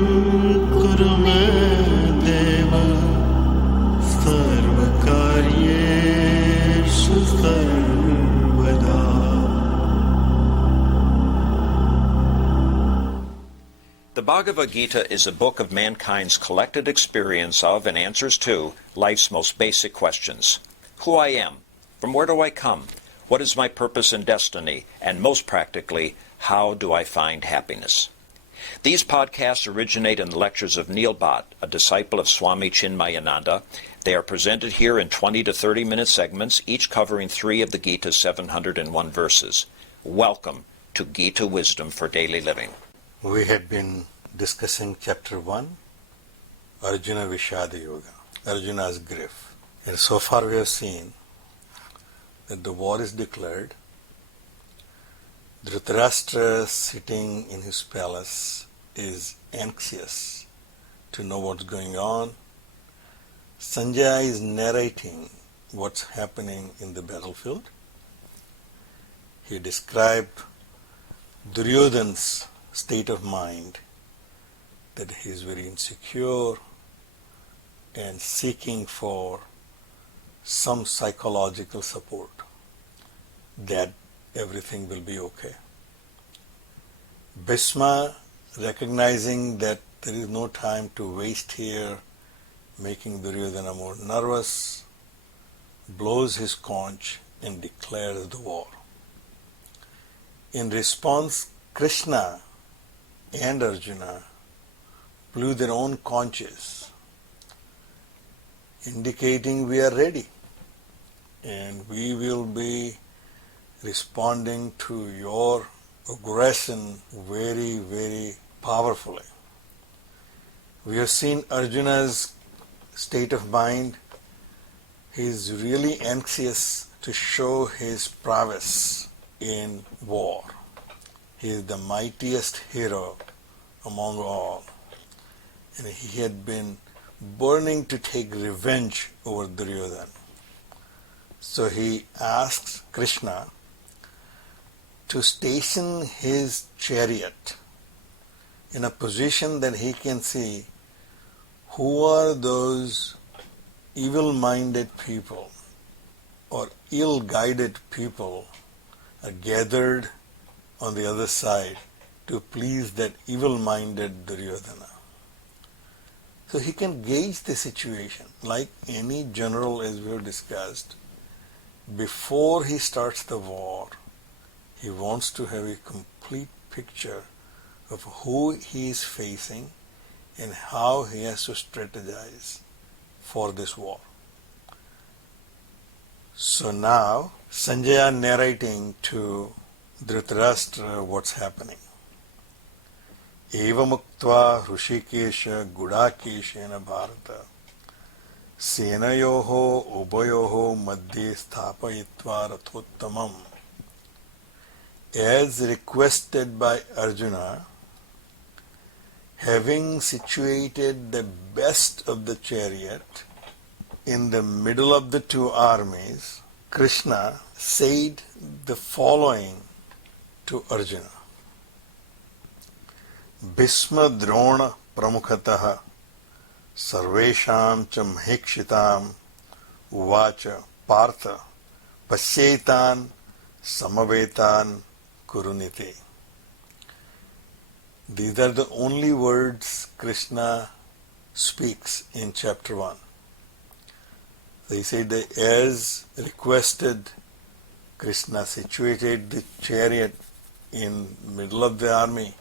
kuru me deva sarvakaryeshu sarvada. The Bhagavad Gita is a book of mankind's collected experience of and answers to life's most basic questions. Who I am, from where do I come, what is my purpose and destiny, and most practically, how do I find happiness? These podcasts originate in the lectures of Neil Bhatt, a disciple of Swami Chinmayananda. They are presented here in 20 to 30-minute segments, each covering 3 of the Gita's 701 verses. Welcome to Gita Wisdom for Daily Living. We had been discussing chapter 1, Arjuna Vishada Yoga, Arjuna's grief. And so far we have seen that the war is declared. Dhritarashtra, sitting in his palace, is anxious to know what's going on. Sanjaya is narrating what's happening in the battlefield. He described Duryodhana's state of mind, that he is very insecure and seeking for some psychological support, that everything will be okay. Bhishma, recognizing that there is no time to waste here, making Duryodhana more nervous, blows his conch and declares the war. In response, Krishna and Arjuna blew their own conches, indicating we are ready and we will be responding to your aggression very, very powerfully. We have seen Arjuna's state of mind. He is really anxious to show his prowess in war. He is the mightiest hero among all. And he had been burning to take revenge over Duryodhana. So he asks Krishna to station his chariot in a position that he can see who are those evil-minded people or ill-guided people are gathered on the other side to please that evil-minded Duryodhana. So he can gauge the situation. Like any general, as we have discussed, before he starts the war, he wants to have a complete picture of who he is facing and how he has to strategize for this war. So now, Sanjaya narrating to Dhritarashtra what's happening. Evamuktva Hrishikesha Gudakeshena Bharata Senayoho Ubayoho Madhye Sthapayitva Rathottamam. As requested by Arjuna, having situated the best of the chariot in the middle of the 2 armies, Krishna said the following to Arjuna. Bhisma Drona Pramukhatah Sarvesham cha Mhikshitam Uvacha Partha Pasyetan Samavetan Kurunite. These are the only words Krishna speaks in chapter 1. So he said that as requested, Krishna situated the chariot in middle of the army,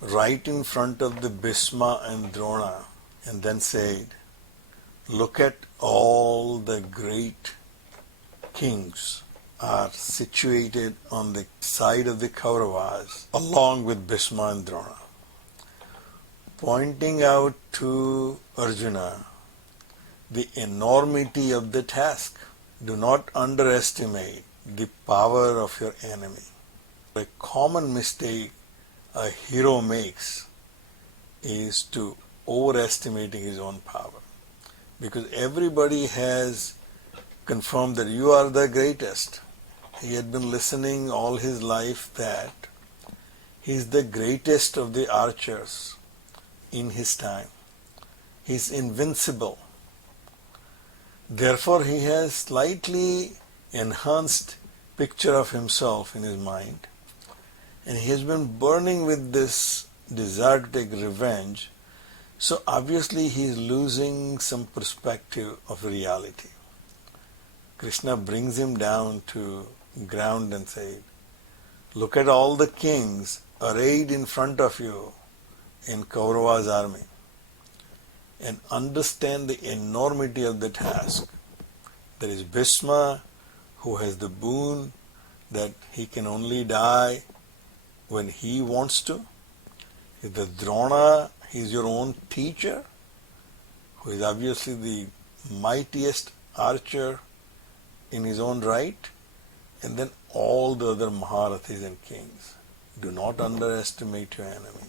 right in front of the Bhisma and Drona, and then said, look at all the great kings are situated on the side of the Kauravas along with Bhisma and Drona, pointing out to Arjuna the enormity of the task. Do not underestimate the power of your enemy. A common mistake a hero makes is to overestimating his own power, because everybody has confirmed that you are the greatest. He had been listening all his life that he is the greatest of the archers, in his time. He is invincible. Therefore, he has slightly enhanced picture of himself in his mind, and he has been burning with this desire to take revenge. So obviously he is losing some perspective of reality. Krishna brings him down to ground and says, look at all the kings arrayed in front of you in Kaurava's army, and understand the enormity of the task. There is Bhishma, who has the boon that he can only die when he wants to. The Drona, he is your own teacher, who is obviously the mightiest archer in his own right, and then all the other Maharathis and kings. Do not underestimate your enemy.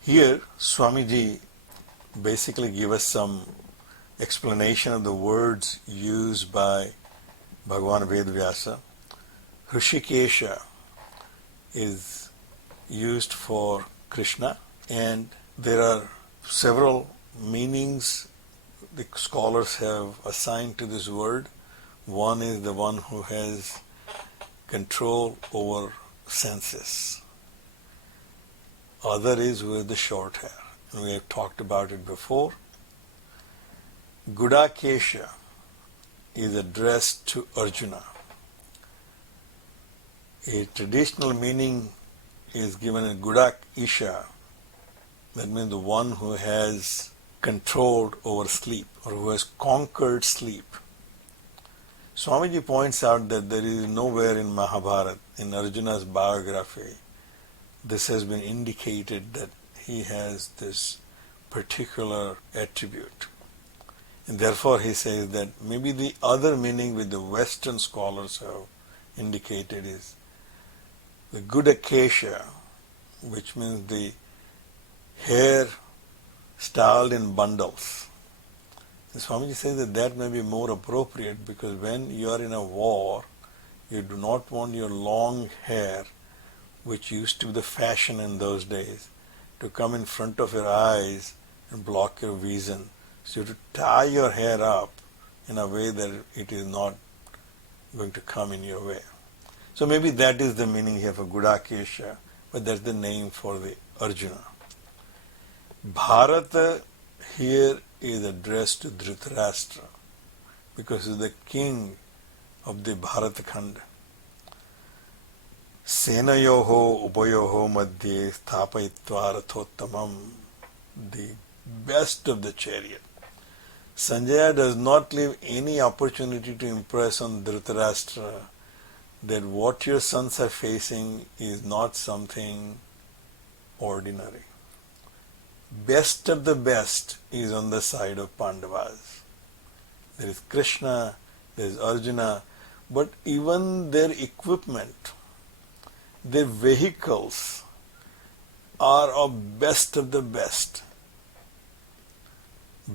Here, Swamiji basically give us some explanation of the words used by Bhagavan Vedvyasa. Hrishikesha is used for Krishna, and there are several meanings the scholars have assigned to this word. One is the one who has control over senses. Other is who has the short hair. And we have talked about it before. Gudakesha is addressed to Arjuna. A traditional meaning is given as Gudak Isha. That means the one who has controlled over sleep, or who has conquered sleep. Swamiji points out that there is nowhere in Mahabharata, in Arjuna's biography, this has been indicated that he has this particular attribute. And therefore he says that maybe the other meaning which the Western scholars have indicated is the Gudakesha, which means the hair styled in bundles. And Swamiji says that that may be more appropriate, because when you are in a war, you do not want your long hair, which used to be the fashion in those days, to come in front of your eyes and block your vision. So you have to tie your hair up in a way that it is not going to come in your way. So maybe that is the meaning here for Gudakesha, but that's the name for the Arjuna. Bharata here is addressed to Dhritarashtra, because he is the king of the Bharata Khanda. Senayoho upayoho madhye sthapayitva rathottamam, the best of the chariot. Sanjaya does not leave any opportunity to impress on Dhritarashtra that what your sons are facing is not something ordinary. Best of the best is on the side of Pandavas. There is Krishna, there is Arjuna, but even their equipment, their vehicles are of best of the best.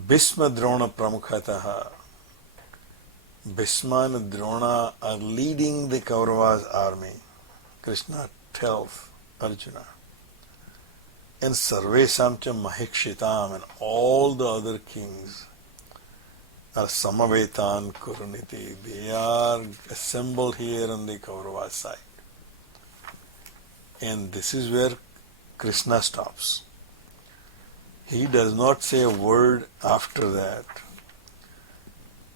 Bhishma Drona Pramukhataha. Bhishma and Drona are leading the Kaurava's army. Krishna tells Arjuna. And Sarvesham cha Mahikshitam, and all the other kings are Samavetan Kuruniti. They are assembled here on the Kaurava side. And this is where Krishna stops. He does not say a word after that.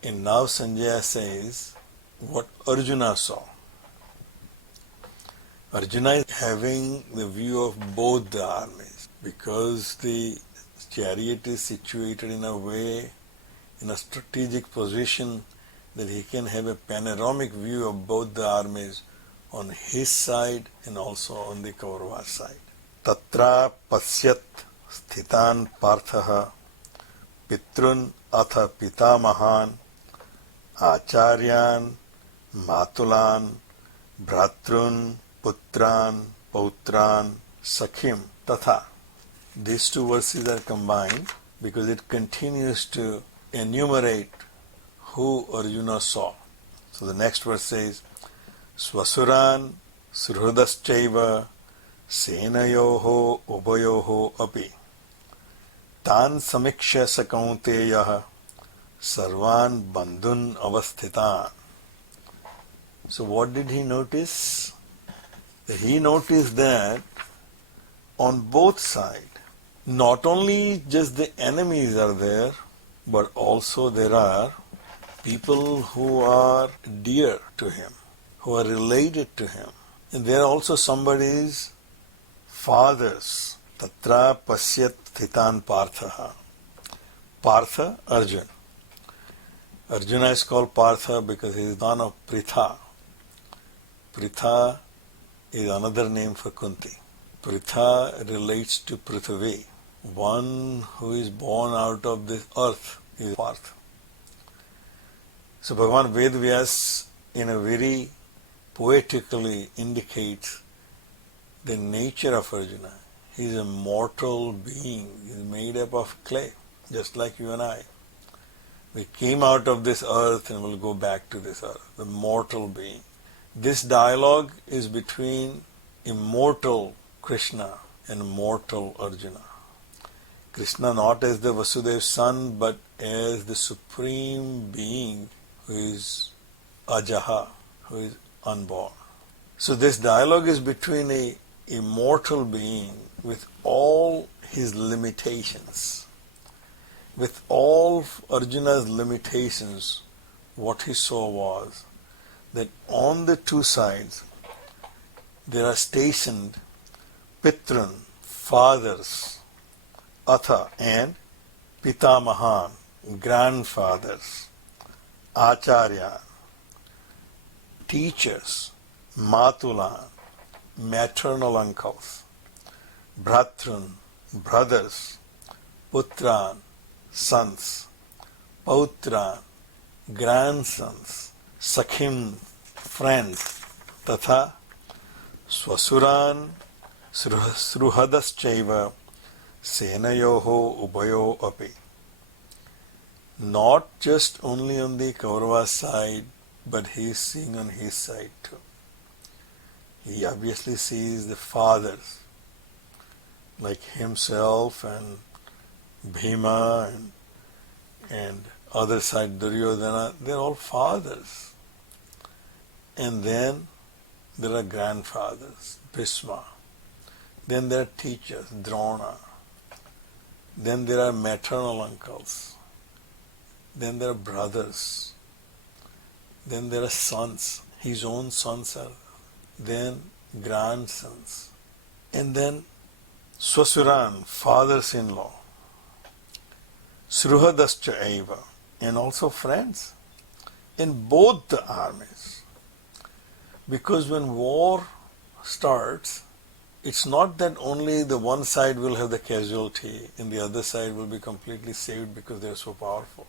And now Sanjaya says what Arjuna saw. Arjuna is having the view of both the armies, because the chariot is situated in a way, in a strategic position, that he can have a panoramic view of both the armies on his side and also on the Kaurava side. Tatra pasyat sthitan parthaha pitrun atha pitamahan acharyan matulan bhratrun putran pautran sakhim tatha. These two verses are combined because it continues to enumerate who Arjuna saw. So the next verse says, Swasuran Sruhdaschaiva Senayoho Ubayoho Api. Tan samikshya sakaunteya sarvan bandhun avasthitan. So what did he notice? He noticed that on both sides, not only just the enemies are there, but also there are people who are dear to him, who are related to him. And there are also somebody's fathers. Tatra pasyat thitan partha. Partha, Arjuna. Arjuna is called Partha because he is son of Pritha. Pritha is another name for Kunti. Pritha relates to Prithvi. One who is born out of this earth is Partha. So Bhagavan Vedvyas in a very poetically indicates the nature of Arjuna. He is a mortal being. He is made up of clay, just like you and I. We came out of this earth and will go back to this earth, the mortal being. This dialogue is between immortal Krishna and mortal Arjuna. Krishna not as the Vasudeva's son, but as the supreme being who is ajaha, who is unborn. So this dialogue is between a immortal being with all his limitations. With all Arjuna's limitations, what he saw was that on the two sides there are stationed Pitran, fathers, Atha and Pitamahan, grandfathers, Acharya, teachers, Matulan, maternal uncles, Bhratran, brothers, Putran, sons, Pautran, grandsons, Sakhim, friends, Tatha, Swasuran, Sruhadaschaiva, Senayoho Ubayo Api. Not just only on the Kaurava side, but he is seeing on his side too. He obviously sees the fathers, like himself and Bhima and other side Duryodhana, they're all fathers. And then there are grandfathers, Bhisma. Then there are teachers, Drona. Then there are maternal uncles. Then there are brothers. Then there are sons, his own sons are. Then grandsons. And then Swasuran, fathers-in-law. Sruhadascha eva, and also friends in both the armies. Because when war starts, it's not that only the one side will have the casualty and the other side will be completely saved because they're so powerful.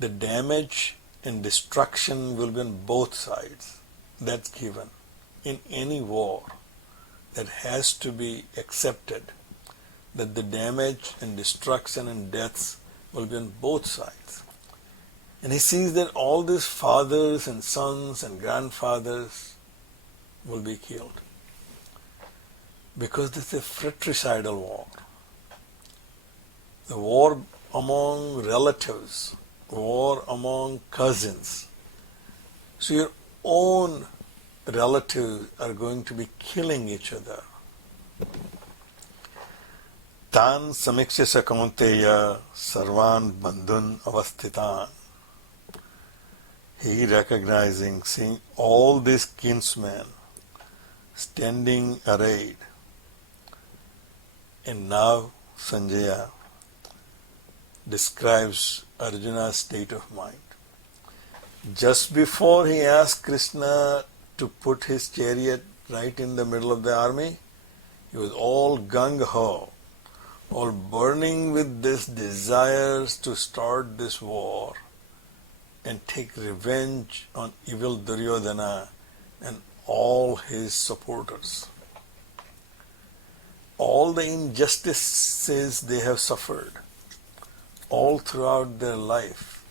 The damage and destruction will be on both sides. That's given. In any war, that has to be accepted, that the damage and destruction and deaths will be on both sides. And he sees that all these fathers and sons and grandfathers will be killed. Because this is a fratricidal war. The war among relatives, war among cousins. So your own relatives are going to be killing each other. Tan samikshya kaunteya sarvan bandhun avasthitan. He recognizing, seeing all these kinsmen standing arrayed. And now Sanjaya describes Arjuna's state of mind. Just before he asked Krishna to put his chariot right in the middle of the army, he was all gung-ho, all burning with this desires to start this war and take revenge on evil Duryodhana and all his supporters. All the injustices they have suffered all throughout their life,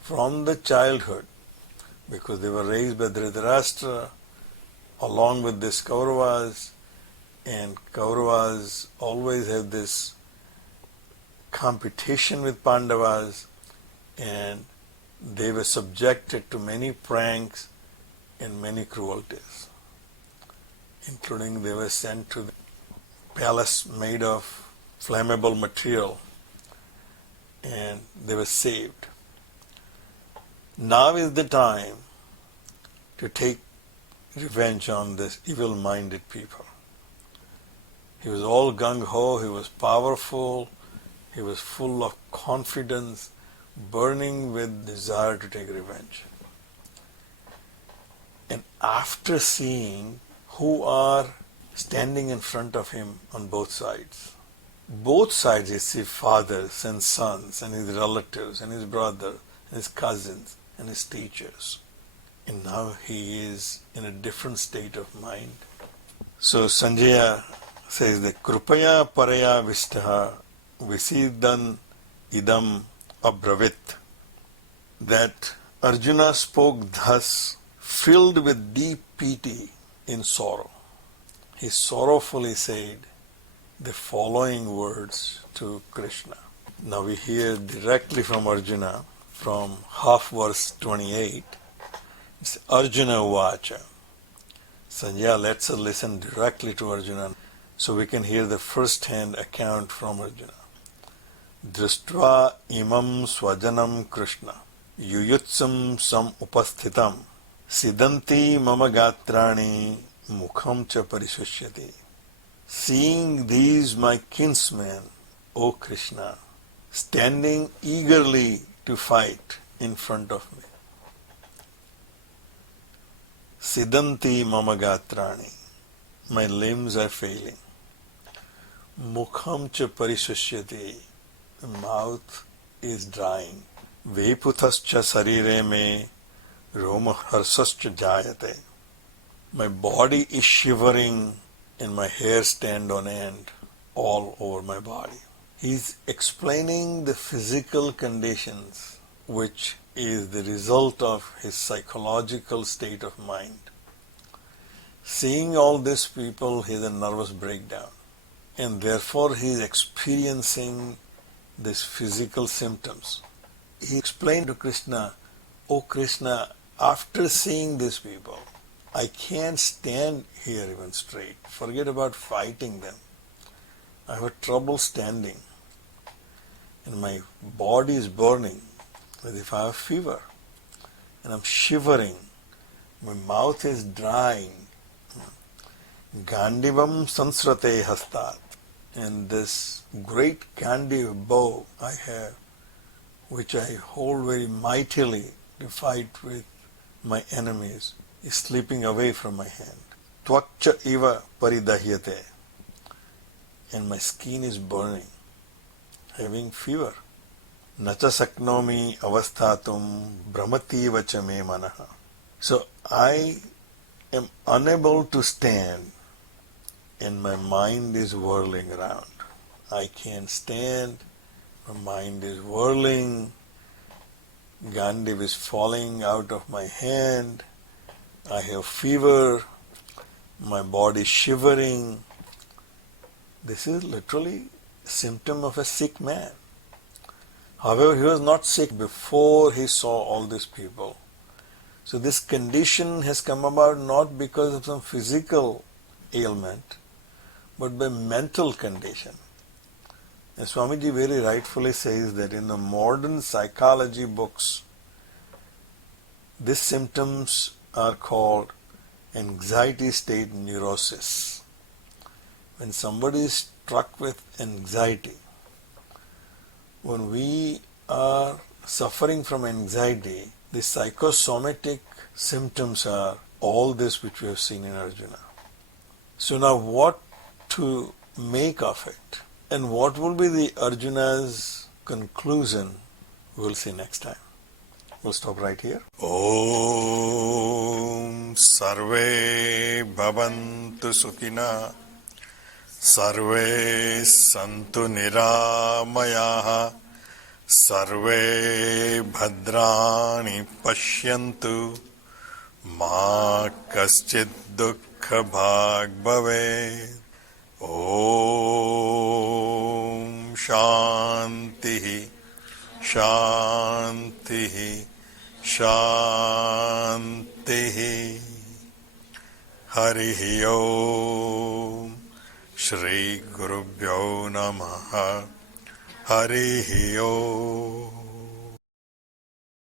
from the childhood, because they were raised by Dhritarashtra along with these Kauravas, and Kauravas always have this competition with Pandavas, and they were subjected to many pranks and many cruelties, including they were sent to the palace made of flammable material, and they were saved. Now is the time to take revenge on this evil-minded people. He was all gung-ho, he was powerful, he was full of confidence, burning with desire to take revenge. And after seeing who are standing in front of him on both sides he sees fathers and sons and his relatives and his brothers and his cousins and his teachers. And now he is in a different state of mind. So Sanjaya says that Krupaya Paraya Vishtaha Visidan Idam Abravit, that Arjuna spoke thus, filled with deep pity in sorrow. He sorrowfully said the following words to Krishna. Now we hear directly from Arjuna from half verse 28. It's Arjuna Vacha. Sanjaya lets us listen directly to Arjuna so we can hear the first-hand account from Arjuna. Drushtva imam swajanam Krishna yuyutsam sam upasthitam sidanti mama gatrani mukham cha parishusyati. Seeing these my kinsmen, O Krishna, standing eagerly to fight in front of me. Sidanti mama gatrani, my limbs are failing. Mukham cha parishusyati, the mouth is drying. Veputhascha sarire me roma harsascha jayate. My body is shivering and my hair stand on end all over my body. He's explaining the physical conditions which is the result of his psychological state of mind. Seeing all these people, he has a nervous breakdown, and therefore he is experiencing these physical symptoms. He explained to Krishna, "O Krishna, after seeing these people, I can't stand here even straight. Forget about fighting them. I have trouble standing. And my body is burning as if I have fever. And I'm shivering. My mouth is drying. Gandivam sansrate hastat." And this great Gandiv bow I have, which I hold very mightily to fight with my enemies, is slipping away from my hand. Tvakcha iva paridahyate. And my skin is burning, having fever. Nacha saknomi avasthatum brahmativa cha me manaha. So I am unable to stand, and my mind is whirling around. I can't stand, my mind is whirling, Gandiv is falling out of my hand, I have fever, my body is shivering. This is literally a symptom of a sick man. However, he was not sick before he saw all these people. So this condition has come about not because of some physical ailment, but by mental condition. And Swamiji very rightfully says that in the modern psychology books, these symptoms are called anxiety state neurosis. When somebody is struck with anxiety, when we are suffering from anxiety, the psychosomatic symptoms are all this which we have seen in Arjuna. So now what to make of it, and what will be the Arjuna's conclusion, we'll see next time. We'll stop right here. Om Sarve Bhavantu Sukhina Sarve Santu Niramayaha Sarve Bhadrani Pashyantu Ma Kaschid Dukkha Bhag Bhave. Om Shanti Shanti, Shanti, Shanti. Hari Om. Shri Gurubhyo Namaha. Hari Om.